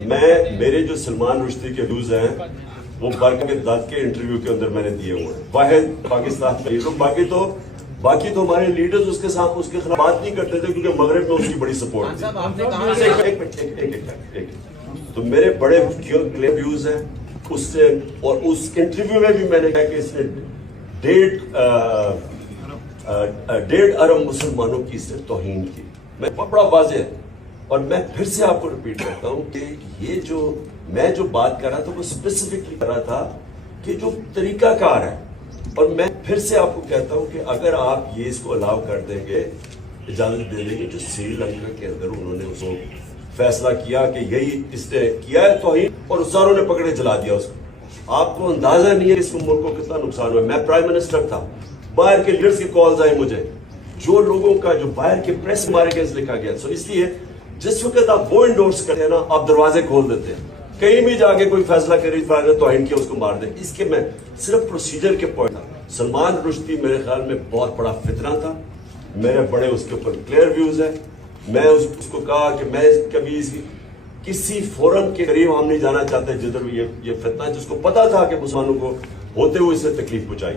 میرے جو سلمان رشدی کے ویوز ہیں وہ برکت داد کے انٹرویو کے اندر میں نے دیے ہوئے ہیں، واحد پاکستان میں. باقی تو ہمارے لیڈرز اس کے خلاف بات نہیں کرتے تھے کیونکہ مغرب میں اس کی بڑی سپورٹ تھی. تو میرے بڑے کلیئر ویوز ہیں اس سے، اور اس انٹرویو میں بھی میں نے کہا کہ اس نے 1.5 ارب مسلمانوں کی اس نے توہین کی. میں بڑا واضح ہے، اور میں پھر سے آپ کو ریپیٹ کرتا ہوں کہ یہ جو میں بات کر رہا تھا وہ اسپیسیفکلی کر رہا تھا کہ جو طریقہ کار ہے. اور میں پھر سے آپ کو کہتا ہوں کہ اگر آپ یہ اس کو الاؤ کر دیں گے، اجازت دے دیں گے، جو سری لنکا کے اندر انہوں نے اس کو فیصلہ کیا کہ یہی اس نے کیا ہے توہین، اور ساروں نے پکڑے چلا دیا اس کو. آپ کو اندازہ نہیں ہے اس ملک کو کتنا نقصان ہوا. میں پرائم منسٹر تھا، باہر کے لیڈرز کی کالز آئی مجھے، جو لوگوں کا جو باہر کے پریس ہمارے کیس لکھا گیا. سو اس لیے جس وقت آپ وہ انڈورس کرتے ہیں نا، آپ دروازے کھول دیتے ہیں. کہیں بھی جا کے کوئی فیصلہ کرے توہین کیا اس کو مار دیں. اس کے میں صرف پروسیجر کے پوائنٹ تھا. سلمان رشدی میرے خیال میں بہت بڑا فتنہ تھا. میرے بڑے اس کے اوپر کلیئر ویوز ہیں. میں اس کو کہا کہ میں کبھی کسی فورم کے قریب ہم نہیں جانا چاہتے جدھر یہ فتنہ، جس کو پتا تھا کہ مسلمانوں کو ہوتے ہوئے اس سے تکلیف پہنچائی.